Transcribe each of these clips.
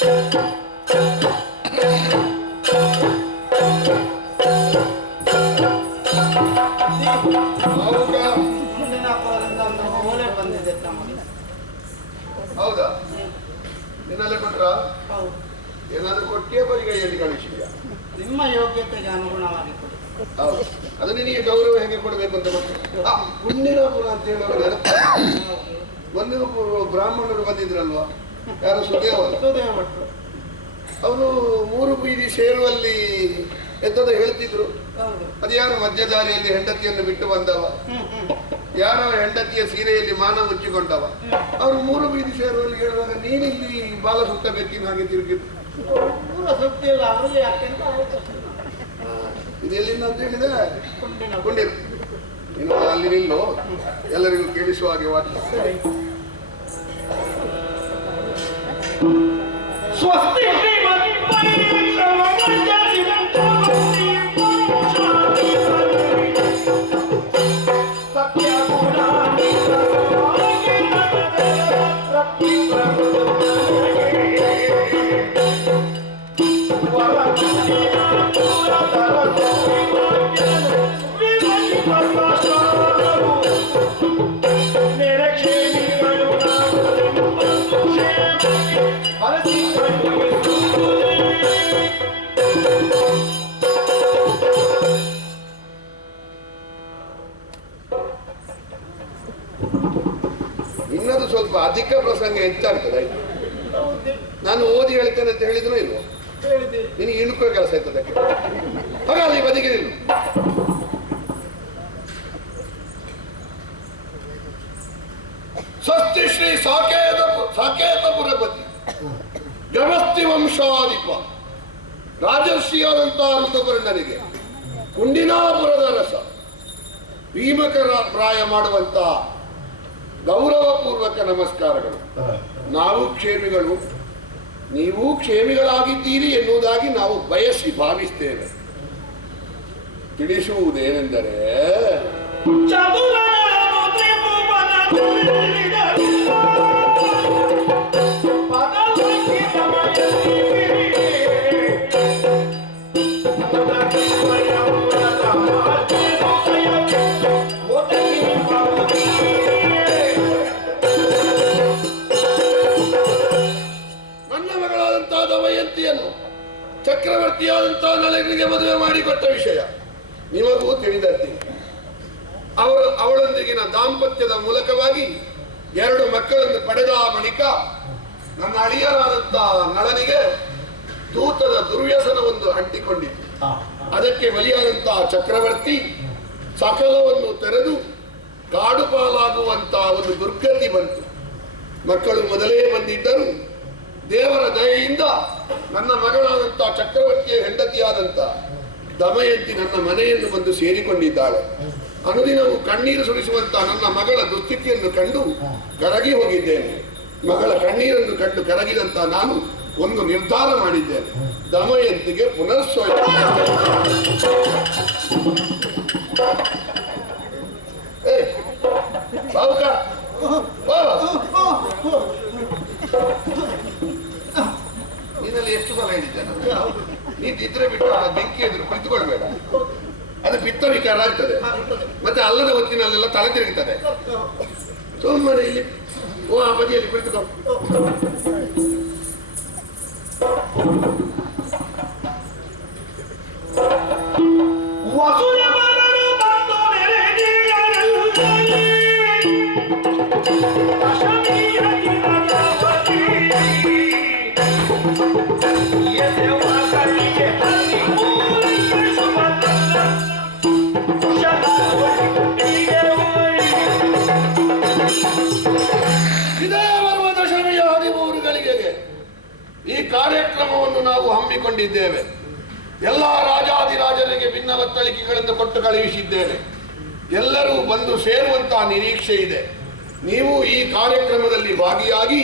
ಹೌದಾ? ನಿನ್ನಲ್ಲೇ ಕೊಟ್ರ? ಏನಾದ್ರೂ ಕೊಟ್ಟಿಯ ಬರಿಗೈಯಲ್ಲಿ ಕಳಿಸಿದ್ಯಾ? ನಿಮ್ಮ ಯೋಗ್ಯತೆಗೆ ಅನುಗುಣವಾಗಿ ಕೊಡಿ. ಹೌದು, ಅದು ನಿನಗೆ ಗೌರವ ಹೇಗೆ ಕೊಡಬೇಕು ಅಂತ ಮತ್ತೆ ಪುಣ್ಯನಾಪುರ ಅಂತ ಹೇಳೋರು ಒಂದು ಬ್ರಾಹ್ಮಣರು ಬಂದಿದ್ರಲ್ವಾ, ಯಾರು ಸುದೇವ ಭಟ್ರು, ಅವರು 3 ಬೀದಿ ಸೇರುವಲ್ಲಿ ಎಂತದ ಹೇಳ್ತಿದ್ರು. ಅದು ಯಾರು ಮಧ್ಯದಾರಿಯಲ್ಲಿ ಹೆಂಡತಿಯನ್ನು ಬಿಟ್ಟು ಬಂದವ, ಯಾರೋ ಹೆಂಡತಿಯ ಸೀರೆಯಲ್ಲಿ ಮಾನ ಮುಚ್ಚಿಕೊಂಡವ, ಅವರು 3 ಬೀದಿ ಸೇರುವಲ್ಲಿ ಹೇಳುವಾಗ ನೀನಿಲ್ಲಿ ಬಾಲ ಸುತ್ತಬೇಕಿನ ಹಾಗೆ ತಿರುಗಿದ್ರು. ಇದು ಎಲ್ಲಿಂದ ಅಂತ ಹೇಳಿದ್ರೆ ಕೊಂಡಿರು. ಇನ್ನು ಅಲ್ಲಿ ನಿಲ್ಲು, ಎಲ್ಲರಿಗೂ ಕೇಳಿಸುವ ಹಾಗೆ ವಾಚ. ಸ್ವಸ್ತಿ ಇನ್ನೊಂದು ಸ್ವಲ್ಪ ಅಧಿಕ ಪ್ರಸಂಗ ಹೆಚ್ಚಾಗ್ತದೆ. ನಾನು ಓದಿ ಹೇಳ್ತೇನೆ ಅಂತ ಹೇಳಿದ್ರು ಇಲ್ವೋ, ನಿನಗೆ ಇಣುಕೋ ಕೆಲಸ ಆಯ್ತದೆ. ಹಾಗಾದ್ರೆ ಈ ಬದಿಗೆ ನಿಲ್ಲು. ಸ್ವಸ್ತಿ ಶ್ರೀ ಸಾಕೇತಪುರಪತಿ ವ್ಯವಸ್ಥಿ ವಂಶಾಧಿಪ ರಾಜರ್ಷಿಯಾದಂತಹ ಋತುಪರ್ಣನಿಗೆ ಕುಂಡಿನಾಪುರದ ರಸ ಭೀಮಕರ ಪ್ರಾಯ ಮಾಡುವಂತ ಗೌರವಪೂರ್ವಕ ನಮಸ್ಕಾರಗಳು. ನಾವು ಕ್ಷೇಮಿಗಳು, ನೀವು ಕ್ಷೇಮಿಗಳಾಗಿದ್ದೀರಿ ಎನ್ನುವುದಾಗಿ ನಾವು ಬಯಸಿ ಭಾವಿಸ್ತೇವೆ. ತಿಳಿಸುವುದೇನೆಂದರೆ ಚಕ್ರವರ್ತಿಯಾದಂತಹ ನಳನಿಗೆ ಮದುವೆ ಮಾಡಿಕೊಟ್ಟ ವಿಷಯ ನಿಮಗೂ ತಿಳಿದಂತೆ. ಅವಳೊಂದಿಗಿನ ದಾಂಪತ್ಯದ ಮೂಲಕವಾಗಿ 2 ಮಕ್ಕಳನ್ನು ಪಡೆದ ಬಳಿಕ ನನ್ನ ಅಳಿಯರಾದಂತಹ ನಳನಿಗೆ ದೂತದ ದುರ್ವ್ಯಸನವೊಂದು ಅಂಟಿಕೊಂಡಿತ್ತು. ಅದಕ್ಕೆ ಬಲಿಯಾದಂತಹ ಚಕ್ರವರ್ತಿ ಸಕಲವನ್ನು ತೆರೆದು ಕಾಡು ಪಾಲಾಗುವಂತಹ ಒಂದು ದುರ್ಗತಿ ಬಂತು. ಮಕ್ಕಳು ಮೊದಲೇ ಬಂದಿದ್ದರು. ದೇವರ ದಯೆಯಿಂದ ನನ್ನ ಮಗಳಾದಂತಹ ಚಕ್ರವರ್ತಿಯ ಹೆಂಡತಿಯಾದಂಥ ದಮಯಂತಿ ನನ್ನ ಮನೆಯನ್ನು ಬಂದು ಸೇರಿಕೊಂಡಿದ್ದಾಳೆ. ಅನುದಿನವೂ ಕಣ್ಣೀರು ಸುರಿಸುವಂತಹ ನನ್ನ ಮಗಳ ದುಸ್ಥಿತಿಯನ್ನು ಕಂಡು ಕರಗಿ ಹೋಗಿದ್ದೇನೆ. ಮಗಳ ಕಣ್ಣೀರನ್ನು ಕಂಡು ಕರಗಿದಂತ ನಾನು ಒಂದು ನಿರ್ಧಾರ ಮಾಡಿದ್ದೇನೆ. ದಮಯಂತಿಗೆ ಪುನರ್ಸ್ವಯ ನೀನಲ್ಲಿ ಎಷ್ಟು ಸಲ ಹೇಳಿದ್ದೇನೆ, ನೀತಿದ್ರೆ ಬಿಟ್ಟು ಆ ಬೆಂಕಿ ಎದುರು ಕುಳಿತುಕೊಳ್ಬೇಡ. ಅದು ಪಿತ್ತ ವಿಕಾರ ಆಗ್ತದೆ, ಮತ್ತೆ ಅಲ್ಲದ ಹೊತ್ತಿನಲ್ಲೆಲ್ಲ ತಲೆ ತಿರುಗುತ್ತದೆ. ಸುಮ್ಮನೆ ಇಲ್ಲಿ ಆ ಬದಿಯಲ್ಲಿ ಕುಳಿತುಕೊ. ಈ ಕಾರ್ಯಕ್ರಮವನ್ನು ನಾವು ಹಮ್ಮಿಕೊಂಡಿದ್ದೇವೆ. ಎಲ್ಲ ರಾಜಾದಿರಾಜರಿಗೆ ಭಿನ್ನವತ್ತಳಿಕೆಗಳನ್ನು ಕೊಟ್ಟು ಕಳುಹಿಸಿದ್ದೇನೆ. ಎಲ್ಲರೂ ಬಂದು ಸೇರುವಂತಹ ನಿರೀಕ್ಷೆ ಇದೆ. ನೀವು ಈ ಕಾರ್ಯಕ್ರಮದಲ್ಲಿ ಭಾಗಿಯಾಗಿ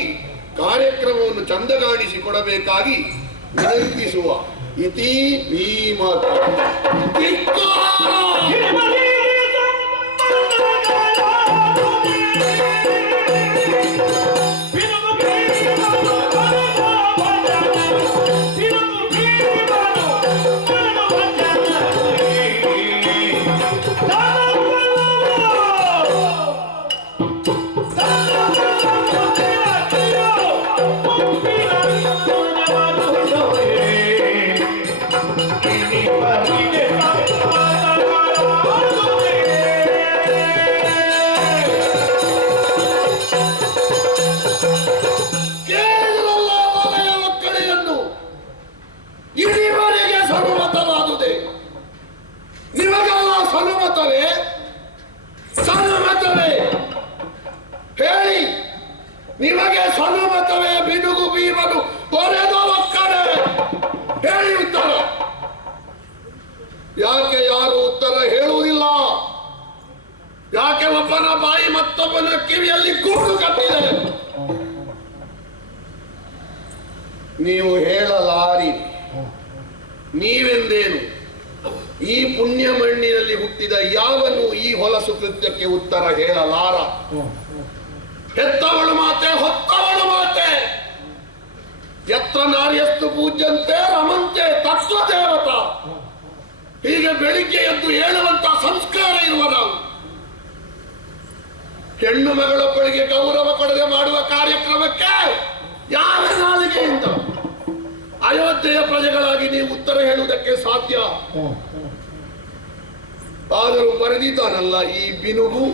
ಕಾರ್ಯಕ್ರಮವನ್ನು ಚಂದಗಾಣಿಸಿ ಕೊಡಬೇಕಾಗಿ ವಿನಂತಿಸುವ ಇತಿ ಭೀಮ. ನಿಮಗೆ ಸನುಮತವೇ ಬಿಡುಗು ಭೀಮನು ತೊರೆದು ಒಕ್ಕಡೆ ಹೇಳಿ ಉತ್ತರ. ಯಾಕೆ ಯಾರು ಉತ್ತರ ಹೇಳುವುದಿಲ್ಲ? ಯಾಕೆ ಒಬ್ಬನ ಬಾಯಿ ಮತ್ತೊಬ್ಬನ ಕಿವಿಯಲ್ಲಿ ಗೂಡು ಕಟ್ಟಿದೆ? ನೀವು ಹೇಳಲಾರಿ. ನೀವೆಂದೇನು? ಈ ಪುಣ್ಯ ಮಣ್ಣಿನಲ್ಲಿ ಹುಟ್ಟಿದ ಯಾವನು ಈ ಹೊಲಸು ಕೃತ್ಯಕ್ಕೆ ಉತ್ತರ ಹೇಳಲಾರ. ಹೆತ್ತವಳು ಮಾತೆ, ಹೊತ್ತವಳು ಮಾತೆ. ಯತ್ರ ನಾರ್ಯಸ್ತು ಪೂಜ್ಯಂತೆ ರಮಂತೆ ತತ್ವದೇವತ. ಹೀಗೆ ಬೆಳಿಗ್ಗೆ ಎದ್ದು ಹೇಳುವಂತ ಸಂಸ್ಕಾರ ಇರುವ ನಾವು ಹೆಣ್ಣು ಮಗಳೊಬ್ಬಳಿಗೆ ಗೌರವ ಕೊಡದೆ ಮಾಡುವ ಕಾರ್ಯಕ್ರಮಕ್ಕೆ ಯಾವ ನಾಲಿಗೆಯಿಂದ ಅಯೋಧ್ಯೆಯ ಪ್ರಜೆಗಳಾಗಿ ನೀವು ಉತ್ತರ ಹೇಳುವುದಕ್ಕೆ ಸಾಧ್ಯ? ಆದರೂ ಬರೆದಿದ್ದಾನಲ್ಲ ಈ ಬಿನುಗು,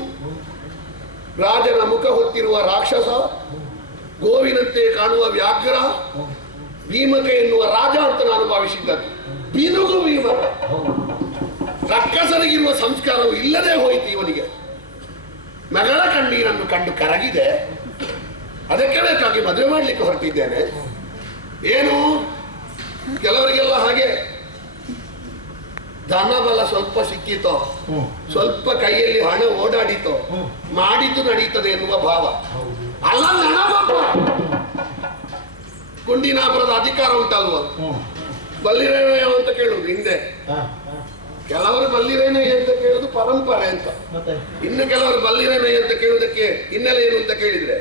ರಾಜನ ಮುಖ ಹೊತ್ತಿರುವ ರಾಕ್ಷಸ, ಗೋವಿನಂತೆ ಕಾಣುವ ವ್ಯಾಘ್ರ, ಭೀಮಕ ಎನ್ನುವ ರಾಜ ಅಂತ ನಾನು ಭಾವಿಸಿದ್ದದ್ದು. ಬಿನುಗು ಭೀಮಕ. ರಕ್ಕಸರಿಗಿರುವ ಸಂಸ್ಕಾರವು ಇಲ್ಲದೆ ಹೋಯಿತು ಇವನಿಗೆ. ಮಗಳ ಕಣ್ಣೀರನ್ನು ಕಂಡು ಕರಗಿದೆ, ಅದಕ್ಕೆ ಬೇಕಾಗಿ ಮದುವೆ ಮಾಡ್ಲಿಕ್ಕೆ ಹೊರಟಿದ್ದೇನೆ. ಏನು ಕೆಲವರಿಗೆಲ್ಲ ಹಾಗೆ ಧನಬಲ ಸ್ವಲ್ಪ ಸಿಕ್ಕಿತೋ, ಸ್ವಲ್ಪ ಕೈಯಲ್ಲಿ ಹಣ ಓಡಾಡಿತೋ, ಮಾಡಿದ್ದು ನಡೀತದೆ ಎನ್ನುವ ಭಾವ ಅಲ್ಲ. ನನಗೊಬ್ಬ ಕುಂಡಿನಾಪುರದ ಅಧಿಕಾರ ಉಂಟಲ್ವ, ಬಲ್ಲಿರೇನಯ್ಯ ಅಂತ ಕೇಳುದು ಹಿಂದೆ. ಕೆಲವರು ಬಲ್ಲಿರೇನಯ್ಯ ಅಂತ ಕೇಳುದು ಪರಂಪರೆ ಅಂತ. ಇನ್ನು ಕೆಲವರು ಬಲ್ಲಿರೇನಯ್ಯ ಅಂತ ಕೇಳುವುದಕ್ಕೆ ಹಿನ್ನೆಲೆ ಏನು ಅಂತ ಕೇಳಿದ್ರೆ,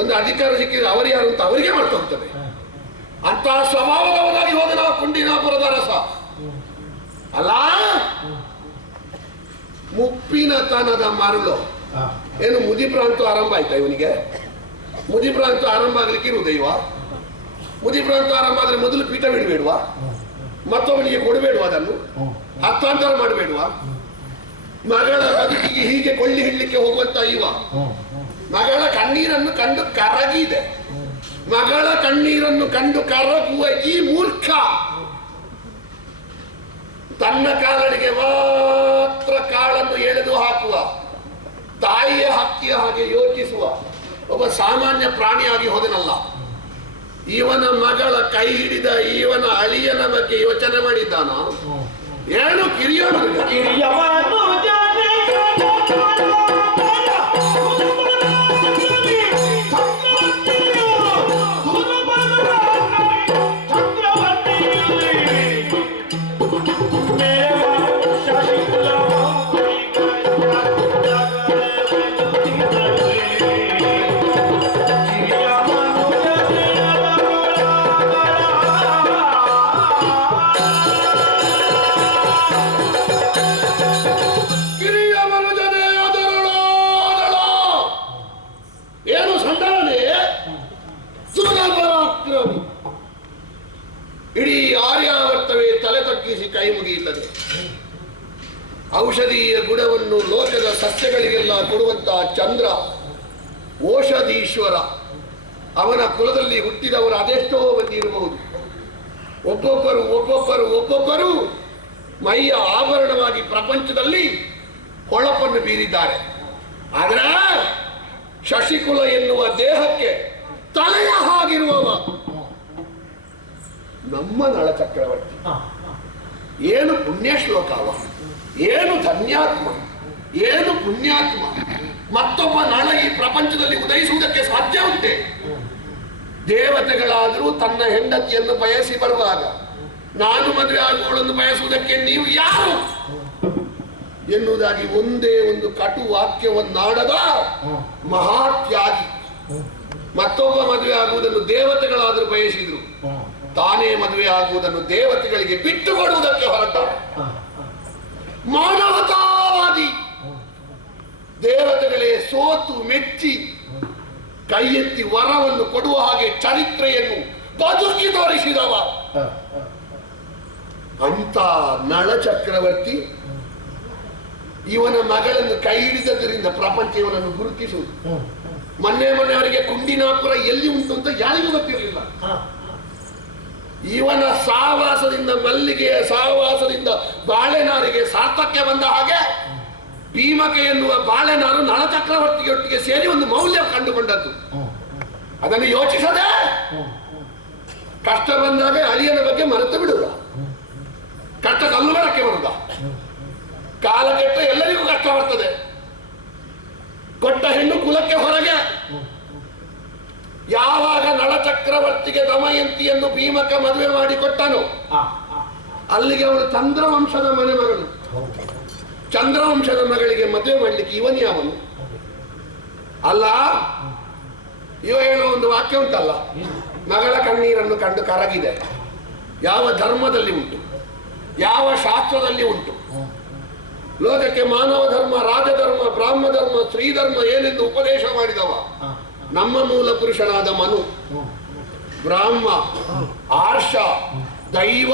ಒಂದು ಅಧಿಕಾರ ಸಿಕ್ಕಿದ್ರೆ ಅವರು ಯಾರು ಅಂತ ಅವರಿಗೆ ಮಾಡ್ತಾ ಹೋಗ್ತದೆ. ಅಂತಹ ಸ್ವಭಾವದವರಾಗಿ ಹೋದ ನಾವು ಕುಂಡಿನಾಪುರದ ರಸ ಅಲ್ಲ. ಮುಪ್ಪಿನತನದ ಮರಳು. ಏನು ಮುದಿಪ್ರಾಂತ ಆರಂಭ ಆಯ್ತಾ ಇವನಿಗೆ? ಮುದಿಪ್ರಾಂತ ಆರಂಭ ಆಗ್ಲಿಕ್ಕೆ ಇರುವುದೈವ? ಮುದಿಪ್ರಾಂತ ಆರಂಭ ಆದ್ರೆ ಮೊದಲು ಪೀಠ ಬಿಡಬೇಡುವ? ಮತ್ತೊಬ್ಬನಿಗೆ ಕೊಡಬೇಡುವ? ಅದನ್ನು ಹಸ್ತಾಂತರ ಮಾಡಬೇಡುವ? ಮಗಳ ಬದುಕಿಗೆ ಹೀಗೆ ಕೊಳ್ಳಿ ಹಿಡ್ಲಿಕ್ಕೆ ಹೋಗುವಂತ ಇವ ಮಗಳ ಕಣ್ಣೀರನ್ನು ಕಂಡು ಕರಗಿದೆ. ಮಗಳ ಕಣ್ಣೀರನ್ನು ಕಂಡು ಕರಗುವ ಈ ಮೂರ್ಖ ತನ್ನ ಕಾಲಡಿಗೆ ಮಾತ್ರ ಕಾಳನ್ನು ಎಳೆದು ಹಾಕುವ, ತಾಯಿಯ ಹಕ್ಕಿಯ ಹಾಗೆ ಯೋಚಿಸುವ ಒಬ್ಬ ಸಾಮಾನ್ಯ ಪ್ರಾಣಿಯಾಗಿ ಹೋದನಲ್ಲ. ಇವನ ಮಗಳ ಕೈ ಹಿಡಿದ ಇವನ ಅಳಿಯನ ಬಗ್ಗೆ ಯೋಚನೆ ಮಾಡಿದ್ದಾನ? ಏನು ಕಿರಿಯನು ಇಡೀ ಆರ್ಯಾವರ್ತವೇ ತಲೆ ತಗ್ಗಿಸಿ ಕೈ ಮುಗಿಯುತ್ತದೆ. ಔಷಧೀಯ ಗುಣವನ್ನು ಲೋಕದ ಸಸ್ಯಗಳಿಗೆಲ್ಲ ಕೊಡುವಂತಹ ಚಂದ್ರ ಓಷಧೀಶ್ವರ. ಅವನ ಕುಲದಲ್ಲಿ ಹುಟ್ಟಿದವರು ಅದೆಷ್ಟೋ ಮಂದಿ ಇರಬಹುದು. ಒಬ್ಬೊಬ್ಬರು ಒಬ್ಬೊಬ್ಬರು ಒಬ್ಬೊಬ್ಬರು ಮೈಯ ಆಭರಣವಾಗಿ ಪ್ರಪಂಚದಲ್ಲಿ ಹೊಳಪನ್ನು ಬೀರಿದ್ದಾರೆ. ಆದರೆ ಶಶಿಕುಲ ಎನ್ನುವ ದೇಹಕ್ಕೆ ತಲೆಯ ಹಾಗಿರುವವ ನಮ್ಮ ನಳ ಚಕ್ರವರ್ತಿ. ಏನು ಪುಣ್ಯ ಶ್ಲೋಕವ, ಏನು ಧನ್ಯಾತ್ಮ, ಏನು ಪುಣ್ಯಾತ್ಮ. ಮತ್ತೊಬ್ಬ ನಳ ಈ ಪ್ರಪಂಚದಲ್ಲಿ ಉದಯಿಸುವುದಕ್ಕೆ ಸಾಧ್ಯ ಉಂಟೆ? ದೇವತೆಗಳಾದರೂ ತನ್ನ ಹೆಂಡತಿಯನ್ನು ಬಯಸಿ ಬರುವಾಗ ನಾನು ಮದುವೆ ಆಗುವಳನ್ನು ಬಯಸುವುದಕ್ಕೆ ನೀವು ಯಾರು ಎನ್ನುವುದಾಗಿ ಒಂದೇ ಒಂದು ಕಟು ವಾಕ್ಯವನ್ನಾಡದ ಮಹಾತ್ಯಾಗಿ. ಮತ್ತೊಬ್ಬ ಮದುವೆ ಆಗುವುದನ್ನು ದೇವತೆಗಳಾದರೂ ಬಯಸಿದ್ರು, ತಾನೇ ಮದುವೆ ಆಗುವುದನ್ನು ದೇವತೆಗಳಿಗೆ ಬಿಟ್ಟು ಕೊಡುವುದಕ್ಕೆ ಹೊರಟ ಮಾನವತಾವಾದಿ. ದೇವತೆಗಳೇ ಸೋತು ಮೆಚ್ಚಿ ಕೈ ಎತ್ತಿ ವರವನ್ನು ಕೊಡುವ ಹಾಗೆ ಚರಿತ್ರೆಯನ್ನು ಬದುಕಿ ತೋರಿಸಿದವ ಅಂತ ನಳ ಚಕ್ರವರ್ತಿ ಇವನ ಮಗಳನ್ನು ಕೈ ಹಿಡಿದದ್ದರಿಂದ ಪ್ರಪಂಚ ಇವನನ್ನು ಗುರುತಿಸುವುದು. ಮೊನ್ನೆಯವರಿಗೆ ಕುಂಡಿನಾಪುರ ಎಲ್ಲಿ ಉಂಟು ಅಂತ ಯಾರಿಗೂ ಗೊತ್ತಿರಲಿಲ್ಲ. ಇವನ ಸಹವಾಸದಿಂದ, ಮಲ್ಲಿಗೆಯ ಸಹವಾಸದಿಂದ ಬಾಳೆನಾರಿಗೆ ಸಾರ್ಥಕ್ಯ ಬಂದ ಹಾಗೆ ಭೀಮಕ ಎನ್ನುವ ಬಾಳೆನಾರು ನಳ ಚಕ್ರವರ್ತಿಗೆ ಒಟ್ಟಿಗೆ ಸೇರಿ ಒಂದು ಮೌಲ್ಯ ಕಂಡುಕೊಂಡದ್ದು. ಅದನ್ನು ಯೋಚಿಸದೆ ಕಷ್ಟ ಬಂದಾಗ ಅಳಿಯನ ಬಗ್ಗೆ ಮರೆತು ಬಿಡುವ, ಕಷ್ಟ ಕಲ್ಲುಗಳಕ್ಕೆ ಬರುದ, ಕಾಲ ಕೆಟ್ಟ ಎಲ್ಲರಿಗೂ ಕಷ್ಟ ಬರ್ತದೆ. ಕೊಟ್ಟ ಹೆಣ್ಣು ಕುಲಕ್ಕೆ ಹೊರಗೆ. ಯಾವಾಗ ನಳ ಚಕ್ರವರ್ತಿಗೆ ದಮಯಂತಿಯನ್ನು ಭೀಮಕ ಮದುವೆ ಮಾಡಿ ಕೊಟ್ಟನು, ಅಲ್ಲಿಗೆ ಅವಳು ಚಂದ್ರವಂಶದ ಮನೆ ಮಗಳು. ಚಂದ್ರವಂಶದ ಮಗಳಿಗೆ ಮದುವೆ ಮಾಡಲಿಕ್ಕೆ ಇವನು ಯಾವನು ಅಲ್ಲ. ಇವ ಹೇಳೋ ಒಂದು ವಾಕ್ಯ ಉಂಟಲ್ಲ, ಮಗಳ ಕಣ್ಣೀರನ್ನು ಕಂಡು ಕರಗಿದೆ. ಯಾವ ಧರ್ಮದಲ್ಲಿ ಉಂಟು, ಯಾವ ಶಾಸ್ತ್ರದಲ್ಲಿ ಉಂಟು? ಲೋಕಕ್ಕೆ ಮಾನವ ಧರ್ಮ, ರಾಜಧರ್ಮ, ಬ್ರಾಹ್ಮ ಧರ್ಮ, ಶ್ರೀಧರ್ಮ ಏನೆಂದು ಉಪದೇಶ ಮಾಡಿದವ ನಮ್ಮ ಮೂಲ ಪುರುಷನಾದ ಮನು. ಬ್ರಾಹ್ಮ, ಆರ್ಷ, ದೈವ,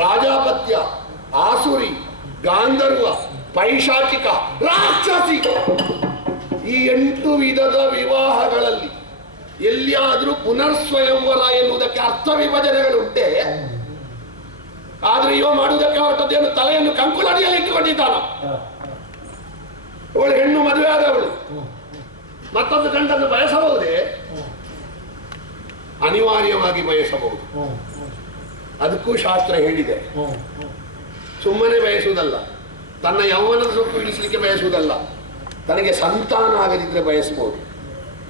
ರಾಜಾಪತ್ಯ, ಆಸುರಿ, ಗಾಂಧರ್ವ, ಪೈಶಾಚಿಕ, ರಾಕ್ಷಸಿ, ಈ 8 ವಿಧದ ವಿವಾಹಗಳಲ್ಲಿ ಎಲ್ಲಿಯಾದ್ರೂ ಪುನರ್ಸ್ವಯಂವರ ಎನ್ನುವುದಕ್ಕೆ ಅರ್ಥ ವಿಭಜನೆಗಳುಂಟೆ. ಆದ್ರೆ ಇವ ಮಾಡುವುದಕ್ಕೆ ಹೊರಟದ್ದೇನು, ತಲೆಯನ್ನು ಕಂಕುಳಡಿಯಲ್ಲಿ ಇಟ್ಟುಕೊಂಡಿದ್ದಾನ. ಅವಳು ಹೆಣ್ಣು ಮದುವೆ ಆದವಳು ಮತ್ತೊಂದು ಗಂಡನ್ನು ಬಯಸಬಹುದೇ? ಅನಿವಾರ್ಯವಾಗಿ ಬಯಸಬಹುದು. ಅದಕ್ಕೂ ಶಾಸ್ತ್ರ ಹೇಳಿದೆ. ಸುಮ್ಮನೆ ಬಯಸುವುದಲ್ಲ, ತನ್ನ ಯೌವನದ ಸೊಪ್ಪು ಇಳಿಸಲಿಕ್ಕೆ ಬಯಸುವುದಲ್ಲ, ತನಗೆ ಸಂತಾನ ಆಗದಿದ್ರೆ ಬಯಸಬಹುದು.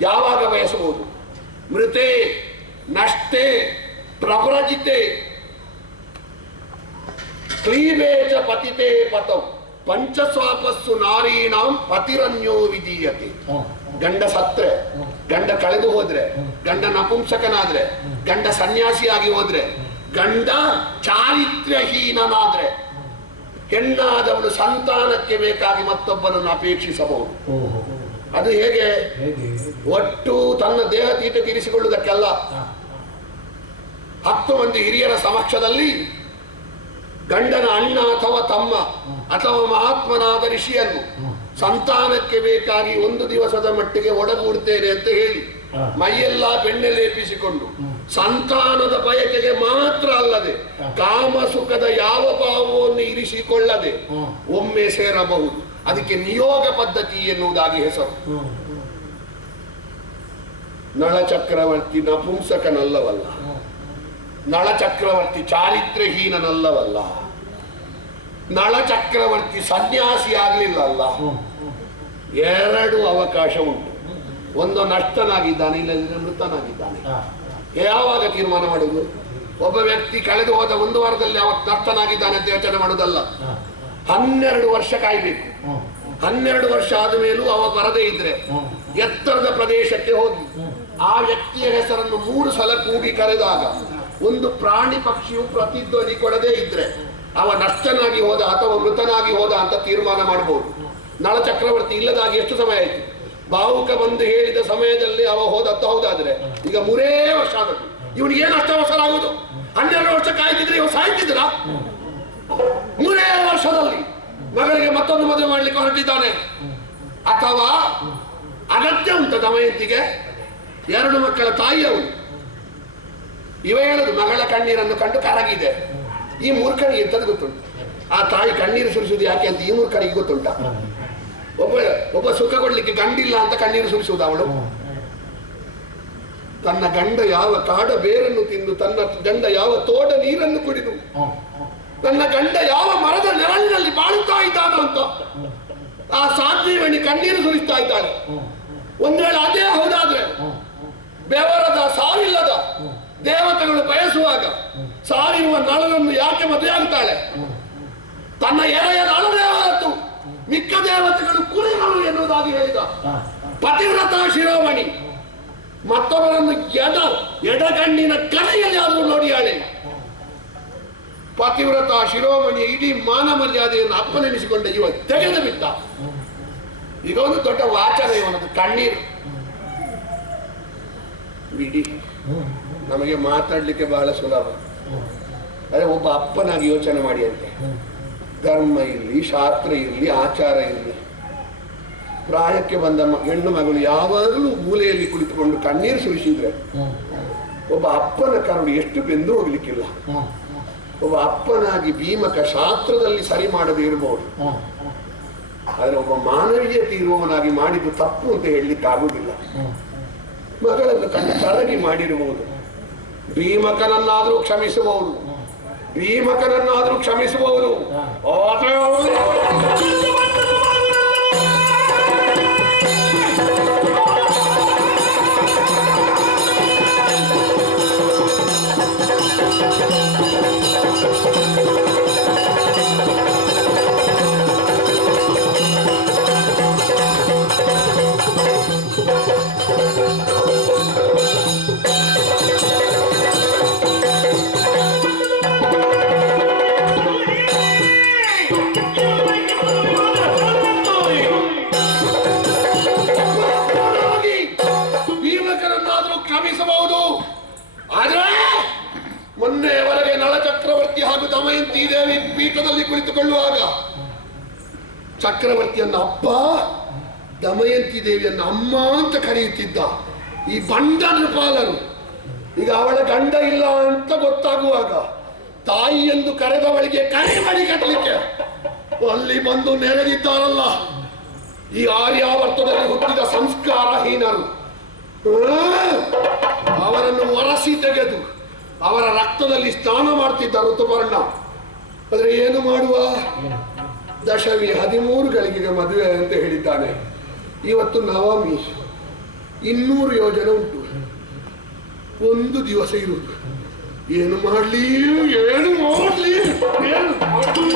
ಯಾವಾಗ ಬಯಸಬಹುದು? ಮೃತೆ, ನಷ್ಟೇ, ಪ್ರವ್ರಜಿತೆ, ಕ್ಲೀಬೇಚ ಪತಿತೆ ಪತೌ ಪಂಚಸ್ವಾಪಸ್ಸು ನಾರೀಣಾಂ ಪತಿರನ್ಯೋ ವಿಧೀಯತೆ. ಗಂಡ ಸತ್ರೆ, ಗಂಡ ಕಳೆದು ಹೋದ್ರೆ, ಗಂಡ ನಪುಂಸಕನಾದ್ರೆ, ಗಂಡ ಸನ್ಯಾಸಿಯಾಗಿ ಹೋದ್ರೆ, ಗಂಡ ಚಾರಿತ್ರ್ಯಹೀನನಾದ್ರೆ, ಹೆಣ್ಣಾದವಳು ಸಂತಾನಕ್ಕೆ ಬೇಕಾಗಿ ಮತ್ತೊಬ್ಬನನ್ನು ಅಪೇಕ್ಷಿಸಬಹುದು. ಅದು ಹೇಗೆ? ಒಟ್ಟು ತನ್ನ ದೇಹ ತೀಟ ತೀರಿಸಿಕೊಳ್ಳುವುದಕ್ಕೆಲ್ಲ 10 ಮಂದಿ ಹಿರಿಯರ ಸಮಕ್ಷದಲ್ಲಿ ಗಂಡನ ಅಣ್ಣ ಅಥವಾ ತಮ್ಮ ಅಥವಾ ಮಹಾತ್ಮನಾದ ಋಷಿಯನ್ನು ಸಂತಾನಕ್ಕೆ ಬೇಕಾಗಿ 1 ದಿವಸದ ಮಟ್ಟಿಗೆ ಒಡಗೂಡ್ತೇನೆ ಅಂತ ಹೇಳಿ ಮೈಯೆಲ್ಲ ಬೆಣ್ಣೆ ಲೇಪಿಸಿಕೊಂಡು ಸಂತಾನದ ಬಯಕೆಗೆ ಮಾತ್ರ ಅಲ್ಲದೆ ಕಾಮ ಸುಖದ ಯಾವ ಭಾವವನ್ನು ಇರಿಸಿಕೊಳ್ಳದೆ ಒಮ್ಮೆ ಸೇರಬಹುದು. ಅದಕ್ಕೆ ನಿಯೋಗ ಪದ್ಧತಿ ಎನ್ನುವುದಾಗಿ ಹೆಸರು. ನಳ ಚಕ್ರವರ್ತಿ ನಪುಂಸಕನಲ್ಲವಲ್ಲ, ನಳ ಚಕ್ರವರ್ತಿ ಚಾರಿತ್ರ್ಯಹೀನನಲ್ಲವಲ್ಲ, ನಳ ಚಕ್ರವರ್ತಿ ಸನ್ಯಾಸಿ ಆಗ್ಲಿಲ್ಲಲ್ಲ. 2 ಅವಕಾಶ ಉಂಟು. ಒಂದು ನಷ್ಟನಾಗಿದ್ದಾನೆ, ಇಲ್ಲದಿದ್ದರೆ ಮೃತನಾಗಿದ್ದಾನೆ. ಯಾವಾಗ ತೀರ್ಮಾನ ಮಾಡುವುದು? ಒಬ್ಬ ವ್ಯಕ್ತಿ ಕಳೆದು ಹೋದ 1 ವಾರದಲ್ಲಿ ಅವತ್ತು ನಷ್ಟನಾಗಿದ್ದಾನೆ ಅಂತ ಯೋಚನೆ ಮಾಡುವುದಲ್ಲ. 12 ವರ್ಷ ಕಾಯ್ಬೇಕು. 12 ವರ್ಷ ಆದ ಮೇಲೂ ಅವ ಬರದೇ ಇದ್ರೆ ಎತ್ತರದ ಪ್ರದೇಶಕ್ಕೆ ಹೋಗಿ ಆ ವ್ಯಕ್ತಿಯ ಹೆಸರನ್ನು 3 ಸಲ ಕೂಗಿ ಕರೆದಾಗ ಒಂದು ಪ್ರಾಣಿ ಪಕ್ಷಿಯು ಪ್ರತಿಧ್ವನಿ ಕೊಡದೇ ಇದ್ರೆ ಅವ ನಷ್ಟನಾಗಿ ಹೋದ ಅಥವಾ ಮೃತನಾಗಿ ಹೋದ ಅಂತ ತೀರ್ಮಾನ ಮಾಡಬಹುದು. ನಳ ಚಕ್ರವರ್ತಿ ಇಲ್ಲದಾಗಿ ಎಷ್ಟು ಸಮಯ ಆಯ್ತು? ಭಾವುಕ ಬಂದು ಹೇಳಿದ ಸಮಯದಲ್ಲಿ ಅವ ಹೋದದ್ದು ಹೌದಾದ್ರೆ ಈಗ 3 ವರ್ಷ ಆದದ್ದು. ಇವನಿಗೆ ಏನು ಅಷ್ಟ ಅವಸರ ಆಗುವುದು? 12 ವರ್ಷ ಕಾಯ್ತಿದ್ರೆ ಇವ ಸಾಯ್ತಿದ್ರ? 3 ವರ್ಷದಲ್ಲಿ ಮಗಳಿಗೆ ಮತ್ತೊಂದು ಮದುವೆ ಮಾಡ್ಲಿಕ್ಕೆ ಹೊರಟಿದ್ದಾನೆ. ಅಥವಾ ಅಗತ್ಯ ಉಂಟ ದಮಯಂತಿಗೆ? 2 ಮಕ್ಕಳ ತಾಯಿ ಅವಳು. ಇವ ಹೇಳುದು ಮಗಳ ಕಣ್ಣೀರನ್ನು ಕಂಡು ಕರಗಿದೆ. ಈ ಮೂರ್ಖನಿಗೆ ಎಂತದ್ದು ಗೊತ್ತುಂಟು? ಆ ತಾಯಿ ಕಣ್ಣೀರು ಸುರಿಸುವುದು ಯಾಕೆ ಅಂತ ಈ ಮೂರ್ಖನಿಗೆ ಗೊತ್ತುಂಟ? ಒಬ್ಬ ಸುಖ ಕೊಡ್ಲಿಕ್ಕೆ ಗಂಡಿಲ್ಲ ಅಂತ ಕಣ್ಣೀರು ಸುರಿಸುವುದು ಅವಳು. ತನ್ನ ಗಂಡ ಯಾವ ಕಾಡ ಬೇರನ್ನು ತಿಂದು, ತನ್ನ ಗಂಡ ಯಾವ ತೋಟ ನೀರನ್ನು ಕುಡಿದು, ನನ್ನ ಗಂಡ ಯಾವ ಮರದ ನೆರಳಿನಲ್ಲಿ ಬಾಳುತ್ತಾ ಇದ್ದಾನೋ ಅಂತ ಆ ಸಾಧ್ವೀವಣಿ ಕಣ್ಣೀರು ಸುರಿಸ್ತಾ ಇದ್ದಾಳೆ. ಒಂದು ವೇಳೆ ಅದೇ ಹೌದಾದ್ರೆ ಬೆವರದ ಸಾವಿಲ್ಲದ ದೇವತೆಗಳು ಬಯಸುವಾಗ ಸಾವಿರುವ ನಳನನ್ನು ಯಾಕೆ ಮದುವೆ ಆಗ್ತಾಳೆ? ತನ್ನ ಎಳೆಯ ನಳನೇ ಹೊರತು ಮಿಕ್ಕ ದೇವತೆಗಳು ಕುರಿಗಳು ಎನ್ನುವುದಾಗಿ ಹೇಳಿದ ಪತಿವ್ರತ ಶಿರೋಮಣಿ ಮತ್ತೊಬ್ಬರನ್ನು ಎಡಗಣ್ಣಿನ ಕಡೆಯಲ್ಲಿ ಆದರೂ ನೋಡಿಯಾಳೆ. ಪತಿವ್ರತ ಶಿರೋಮಣಿಯ ಇಡೀ ಮಾನ ಮರ್ಯಾದೆಯನ್ನು ಅಪ್ಪನೆನಿಸಿಕೊಂಡ ಇವ ತೆಗೆದು ಬಿಟ್ಟ. ಈಗ ಒಂದು ದೊಡ್ಡ ವಾಚನ ಇವನದು ಕಣ್ಣೀರು. ಬಿಡಿ, ನಮಗೆ ಮಾತಾಡ್ಲಿಕ್ಕೆ ಬಹಳ ಸುಲಭ. ಅದೇ ಒಬ್ಬ ಅಪ್ಪನಾಗಿ ಯೋಚನೆ ಮಾಡಿ ಅಂತೆ. ಧರ್ಮ ಇರಲಿ, ಶಾಸ್ತ್ರ ಇರಲಿ, ಆಚಾರ ಇರಲಿ, ಪ್ರಾಯಕ್ಕೆ ಬಂದ ಹೆಣ್ಣು ಮಗಳು ಯಾವಾಗಲೂ ಮೂಲೆಯಲ್ಲಿ ಕುಳಿತುಕೊಂಡು ಕಣ್ಣೀರು ಸುರಿಸಿದ್ರೆ ಒಬ್ಬ ಅಪ್ಪನ ಕರುಳು ಎಷ್ಟು ಬೆಂದು ಹೋಗ್ಲಿಕ್ಕಿಲ್ಲ. ಒಬ್ಬ ಅಪ್ಪನಾಗಿ ಭೀಮಕ ಶಾಸ್ತ್ರದಲ್ಲಿ ಸರಿ ಮಾಡದೇ ಇರಬಹುದು, ಆದ್ರೆ ಒಬ್ಬ ಮಾನವೀಯತೆ ಇರುವವನಾಗಿ ಮಾಡಿದ್ದು ತಪ್ಪು ಅಂತ ಹೇಳಲಿಕ್ಕೆ ಆಗುವುದಿಲ್ಲ. ಮಗಳನ್ನು ಕಂಡು ಕರಗಿ ಮಾಡಿರಬಹುದು, ಭೀಮಕನನ್ನಾದ್ರೂ ಕ್ಷಮಿಸಬಹುದು, ಭೀಮಕನನ್ನಾದ್ರೂ ಕ್ಷಮಿಸಬಹುದು. ಮೊನ್ನೆಯವರೆಗೆ ನಳ ಚಕ್ರವರ್ತಿ ಹಾಗೂ ದಮಯಂತಿ ದೇವಿ ಪೀಠದಲ್ಲಿ ಕುಳಿತುಕೊಳ್ಳುವಾಗ ಚಕ್ರವರ್ತಿಯನ್ನ ಅಪ್ಪ, ದಮಯಂತಿ ದೇವಿಯನ್ನ ಅಮ್ಮ ಅಂತ ಕರೆಯುತ್ತಿದ್ದ ಈ ಬಂಡ ನೃಪಾಲರು. ಈಗ ಅವಳ ಗಂಡ ಇಲ್ಲ ಅಂತ ಗೊತ್ತಾಗುವಾಗ ತಾಯಿ ಎಂದು ಕರೆದವಳಿಗೆ ಕರೆ ಮಾಡಿ ಕಟ್ಟಲಿಕ್ಕೆ ಅಲ್ಲಿ ಬಂದು ನೆರೆದಿದ್ದಾರಲ್ಲ ಈ ಆರ್ಯಾವರ್ತದಲ್ಲಿ ಹುಟ್ಟಿದ ಸಂಸ್ಕಾರಹೀನರು. ಅವರನ್ನು ಒರಸಿ ತೆಗೆದು ಅವರ ರಕ್ತದಲ್ಲಿ ಸ್ನಾನ ಮಾಡ್ತಿದ್ದ ಋತುಪರ್ಣ. ಆದ್ರೆ ಏನು ಮಾಡುವ, ದಶಮಿ 13 ಗಳಿಗೆ ಮದುವೆ ಅಂತ ಹೇಳಿದ್ದಾನೆ. ಇವತ್ತು ನವಮಿ, 200 ಯೋಜನೆ ಉಂಟು, ಒಂದು ದಿವಸ ಇರುವುದು. ಏನು ಮಾಡ್ಲಿ, ಏನು ಮಾಡ್ಲಿ, ಏನು ಮಾಡ್ಲಿ?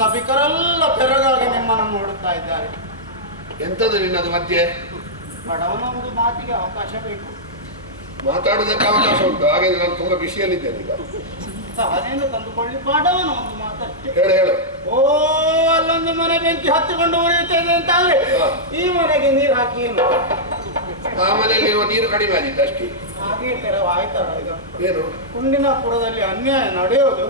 ಸಭಿಕರೆಲ್ಲ ಬೆರಗಾಗಿ ನಿಮ್ಮನ್ನು ನೋಡುತ್ತಾ ಇದ್ದಾರೆ. ಎಂತದ್ದು ನಿನ್ನದು ಮಧ್ಯೆ? ಬಡವನ ಒಂದು ಮಾತಿಗೆ ಅವಕಾಶ ಬೇಕು. ಮಾತಾಡುವುದಕ್ಕೆ ಅವಕಾಶ ಉಂಟು, ಹಾಗೆ ನಾನು ತುಂಬಾ ಬಿಸಿಯಲ್ಲಿದ್ದೇನೆ ಈಗ. ಸಹನೆಯನ್ನು ತಂದುಕೊಳ್ಳಿ, ಬಡವನ ಒಂದು ಮಾತಷ್ಟೇ. ಹೇಳು ಹೇಳು. ಓ, ಅಲ್ಲೊಂದು ಮನೆ ಬೆಂಕಿ ಹತ್ತಿಕೊಂಡು ಉರಿಯುತ್ತದೆ ಅಂತ ಅಲ್ಲೇ ಈ ಮನೆಗೆ ನೀರು ಹಾಕಿ ಆ ಮನೆಯಲ್ಲಿರುವ ನೀರು ಕಡಿಮೆ ಆದಿತ್ತು ಅಷ್ಟೇ. ಹಾಗೆ ತೆರವಾಯ್ತಾರ ಈಗ. ಏನು ಕುಂಡಿನಪುರದಲ್ಲಿ ಅನ್ಯಾಯ ನಡೆಯೋದು,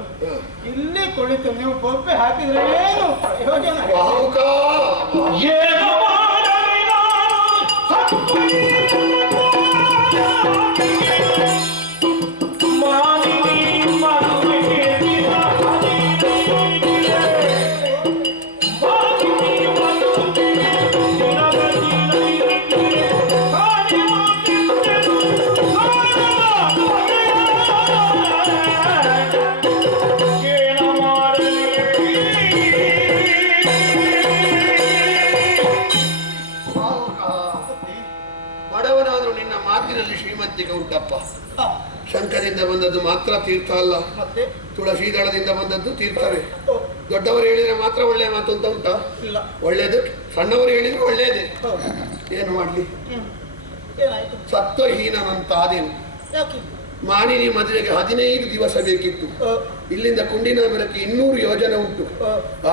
ಇಲ್ಲಿ ಕುಳಿತು ನೀವು ಬೊಬ್ಬೆ ಹಾಕಿದ್ರೆ ಏನು ಪ್ರಯೋಜನ? ಬಡವನಾದ್ರೂ ನಿನ್ನ ಮಾತಿನಲ್ಲಿ ಶ್ರೀಮಂತಿಕೆ ಉಂಟಪ್ಪ. ಶಂಕರಿಂದ ಬಂದದ್ದು ಮಾತ್ರ ತೀರ್ಥ ಅಲ್ಲ, ತುಳಸಿ ದಳದಿಂದ ಬಂದದ್ದು ತೀರ್ಥವೇ. ದೊಡ್ಡವರು ಹೇಳಿದ್ರೆ ಮಾತ್ರ ಒಳ್ಳೆ ಮಾತು ಅಂತ ಉಂಟಾ? ಒಳ್ಳೇದು ಸಣ್ಣವರು ಹೇಳಿದ್ರೆ ಒಳ್ಳೇದೇ. ಏನು ಮಾಡ್ಲಿ, ಸತ್ವಹೀನಂತಾದೇನು. ಮಾನಿನಿ ಮದುವೆಗೆ 15 ದಿವಸ ಬೇಕಿತ್ತು. ಇಲ್ಲಿಂದ ಕುಂಡಿನಪುರಕ್ಕೆ 200 ಯೋಜನೆ ಉಂಟು.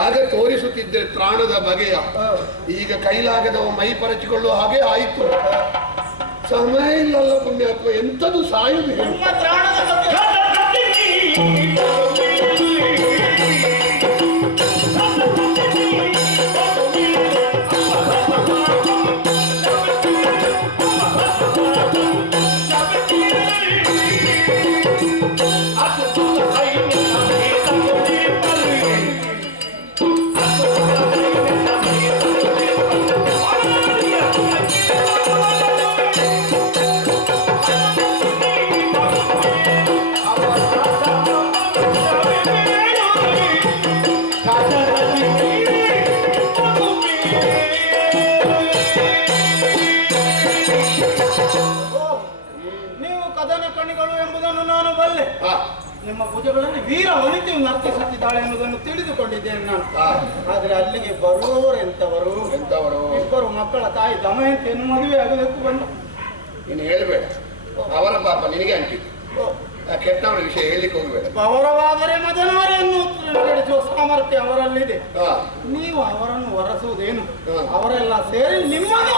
ಆಗ ತೋರಿಸುತ್ತಿದ್ದೆ ತ್ರಾಣದ ಬಗೆಯ. ಈಗ ಕೈಲಾಗದವ ಮೈ ಪರಚಿಕೊಳ್ಳುವ ಹಾಗೆ ಆಯಿತು. ಸಮಯ ಇಲ್ಲಲ್ಲ ಪುಣ್ಯಾತ್ಮ, ಎಂಥದ್ದು ಸಾಯುದು ಹೇಳಿ. ಪ್ರಾಣಿಗಳು ಎಂಬುದನ್ನು ನಾನು ಬಲ್ಲೆ. ನಿಮ್ಮ ಭುಜಗಳಲ್ಲಿ ವೀರ ವನಿತೆಯು ನರ್ತಿಸುತ್ತಿದ್ದಾಳೆ ಎನ್ನುವುದನ್ನು ತಿಳಿದುಕೊಂಡಿದ್ದೇನೆ ನಾನು. ಆದ್ರೆ ಅಲ್ಲಿಗೆ ಬರುವವರು ಎಂತವರು? ಇಬ್ಬರು ಮಕ್ಕಳ ತಾಯಿ ದಮಯಂತಿಯನ್ನು ಮದುವೆ ಆಗೋದಕ್ಕೂ ಬಂದು. ನೀನು ಹೇಳಬೇಡ, ಅವರ ಪಾಪ ನಿನಗೆ ಅಂಟಿತು. ಕೆಟ್ಟವರ ವಿಷಯ ಹೇಳಿಕ್ಕೆ ಹೋಗಬೇಡ. ಅವರವಾದರೆ ಮದನಾರೆಯನ್ನು ನಡೆಸುವ ಸಾಮರ್ಥ್ಯ ಅವರಲ್ಲಿದೆ. ನೀವು ಅವರನ್ನು ಹೊರಸುವುದೇನು? ಅವರೆಲ್ಲ ಸೇರಿ ನಿಮ್ಮನ್ನು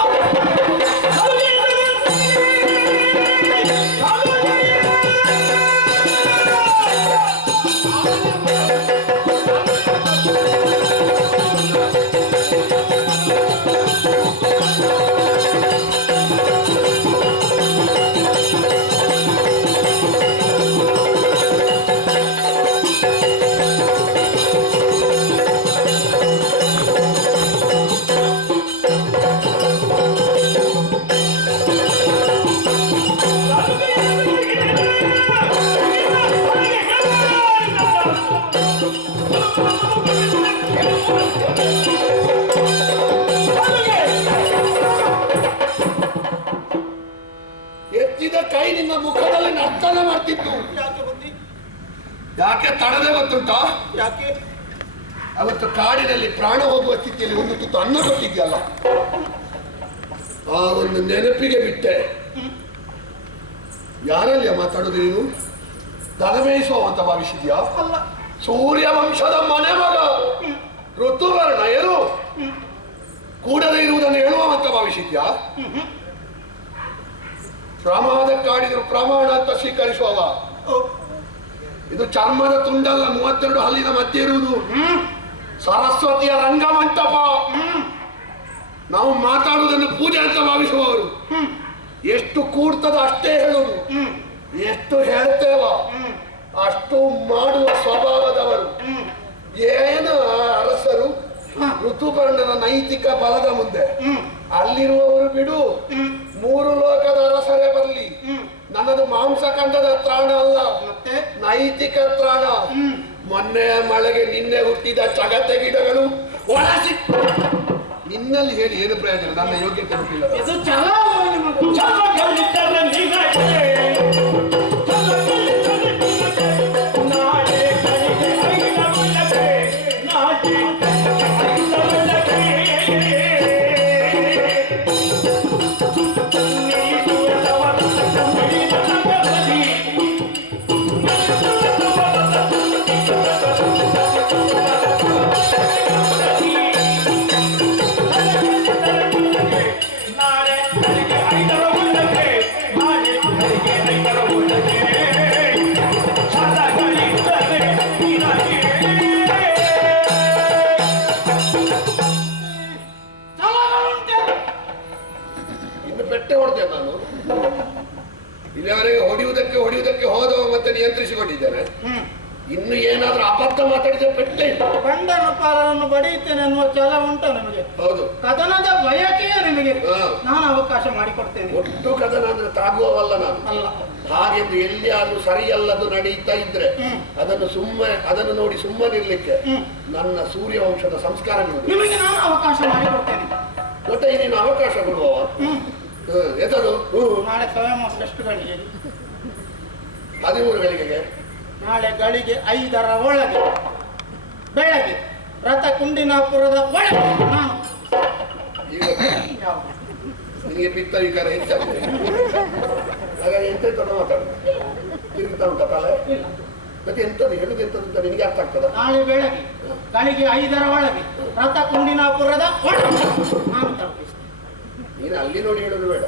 ಎತ್ತಿದ ಕೈ ನಿನ್ನ ಮುಖದಲ್ಲಿ ನರ್ತನ ಮಾಡ್ತಿತ್ತು. ಯಾಕೆ ತಡದೆ ಗೊತ್ತುಂಟಾ? ಯಾಕೆ? ಅವತ್ತು ಕಾಡಿನಲ್ಲಿ ಪ್ರಾಣ ಹೋಗುವ ಸ್ಥಿತಿಯಲ್ಲಿ ಒಂದು ತುತ್ತು ಅನ್ನ ಕೊಟ್ಟಿದ್ಯಲ್ಲ, ಆ ಒಂದು ನೆನಪಿಗೆ ಬಿಟ್ಟೆ. ಯಾರಲ್ಲಿಯ ಮಾತಾಡೋದು ನೀನು? ದನ ಮೇಯಿಸುವ ಅಂತ ಭಾವಿಸಿದ್ಯಾ? ಸೂರ್ಯ ವಂಶದ ಮನೆ ಮಗ ಋತುವರ್ಣ ಏನು ಕೂಡಲೇ ಇರುವುದನ್ನು ಹೇಳುವ ಅಂತ ಭಾವಿಸಿದ್ಯಾ? ಪ್ರಮಾದಕ್ಕಾಡಿದ್ರು ಪ್ರಮಾಣ ಅಂತ ಸ್ವೀಕರಿಸುವವ. ಇದು ಚರ್ಮದ ತುಂಡಲ್ಲ, 32 ಹಲ್ಲಿನ ಮಧ್ಯೆ ಇರುವುದು ಸರಸ್ವತಿಯ ರಂಗಮಂಟಪ. ನಾವು ಮಾತಾಡುವುದನ್ನು ಪೂಜೆ ಅಂತ ಭಾವಿಸುವವರು. ಎಷ್ಟು ಕೂಡ್ತದ ಅಷ್ಟೇ ಹೇಳುವುದು, ಎಷ್ಟು ಹೇಳ್ತೇವ ಅಷ್ಟು ಮಾಡುವ ಸ್ವಭಾವದವರು. ಏನು ಅರಸರು ಋತುಪರ್ಣನ ನೈತಿಕ ಬಲದ ಮುಂದೆ ಅಲ್ಲಿರುವವರು ಬಿಡು. 3 ಲೋಕದ ಅರಸರೇ ಬರಲಿ, ನನ್ನದು ಮಾಂಸಖಂಡದ ತ್ರಾಣ ಅಲ್ಲ, ನೈತಿಕ ತ್ರಾಣ. ಮೊನ್ನೆಯ ಮಳೆಗೆ ನಿನ್ನೆ ಹುಟ್ಟಿದ ಚಗತೆ ಗಿಡಗಳು ಒಳಸಿ ನಿನ್ನಲ್ಲಿ ಹೇಳಿ ಏನು ಪ್ರಯೋಜನ? ನನ್ನ ಯೋಗ್ಯತೆ ಹುಟ್ಟಿಲ್ಲ. ಇಲ್ಲಿವರೆಗೆ ಹೊಡೆಯುವುದಕ್ಕೆ ಹೋದವ ಮತ್ತೆ ನಿಯಂತ್ರಿಸಿಕೊಂಡಿದ್ದೇನೆ. ಇನ್ನು ಏನಾದ್ರೂ ಅಬದ್ಧ ಮಾತಾಡಿದ್ರೆ ಪೆಟ್ಟೆ. ಬಂಡನಪಾಲರನ್ನು ಬಡಿಯುತ್ತೇನೆ ಅನ್ನುವ ಛಲ ಉಂಟು ನಿಮಗೆ? ಹೌದು. ಕದನದ ಬಯಕೆಯೇ ನಿಮಗೆ ನಾನು ಅವಕಾಶ ಮಾಡಿಕೊಡ್ತೇನೆ. ಒಟ್ಟು ಕದನ ಅಂದ್ರೆ ತಾಗುವವಲ್ಲ ನಾನು ಅಲ್ಲ. ಹಾಗೆಂದು ಎಲ್ಲಿಯಾದ್ರೂ ಸರಿಯಲ್ಲದು ನಡೀತಾ ಇದ್ರೆ ಅದನ್ನು ನೋಡಿ ಸುಮ್ಮನಿರ್ಲಿಕ್ಕೆ ನನ್ನ ಸೂರ್ಯವಂಶದ ಸಂಸ್ಕಾರ ನಿಮಗೆ ನಾನು ಅವಕಾಶ ಮಾಡಿಕೊಡ್ತೇನೆ. ಒಟ್ಟೆ ನೀನು ಅವಕಾಶ ಕೊಡುವವ ಎಂತದು? ನಾಳೆ ಸ್ವಯಂ ಎಷ್ಟು ಗಳಿಗೆ? 13 ಗಳಿಗೆ. ನಾಳೆ ಗಳಿಗೆ 5ರ ಒಳಗೆ ಬೆಳಗ್ಗೆ ರಥ ಕುಂಡಿನಾಪುರದ ಒಳಗೆ ನಾನು. ನಿಮಗೆ ಪಿತ್ತ ವಿಕಾರ ಹೆಚ್ಚಾಗ್ತದೆ. ಹಾಗಾಗಿ ಎಂತ ಮಾತಾಡ ತಿರುಗ್ತಾ ಉಂಟ ತಲೆ? ಮತ್ತೆ ಎಂತದ್ದು ಹೇಳುದು ಎಂತದ್ದು ಅಂತ ನಿನಗೆ ಅರ್ಥ ಆಗ್ತದ? ನಾಳೆ ಬೆಳಗ್ಗೆ ಗಳಿಗೆ 5ರ ಒಳಗೆ ರಥ ಕುಂಡಿನಾಪುರದ ಒಳಗೆ ನಾನು ತಲುಪಿಸ್ತೇನೆ. ನೀನು ಅಲ್ಲಿ ನೋಡಿ ಹೇಳೋದು ಬೇಡ,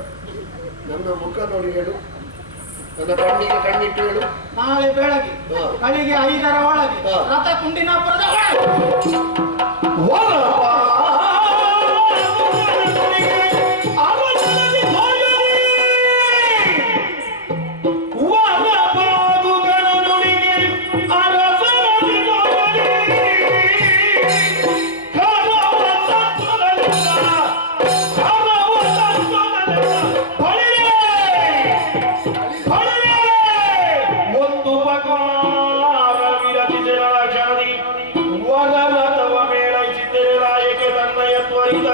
ನನ್ನ ಮುಖ ನೋಡಿ ಹೇಳು, ನನ್ನ ಕಣ್ಣಿಗೆ ಕಣ್ಣಿಟ್ಟು ಹೇಳು. ನಾಳೆ ಬೆಳಗ್ಗೆ ಗಳಿಗೆ 5ರ ಒಳಗೆ ರಥ ಕುಂಡಿನಾಪುರದ ವರನತವ ಮೇಳೈಸಿದ್ದರೆ ರಾಯಕ್ಕೆ ತನ್ನಯ ತ್ವರಿತ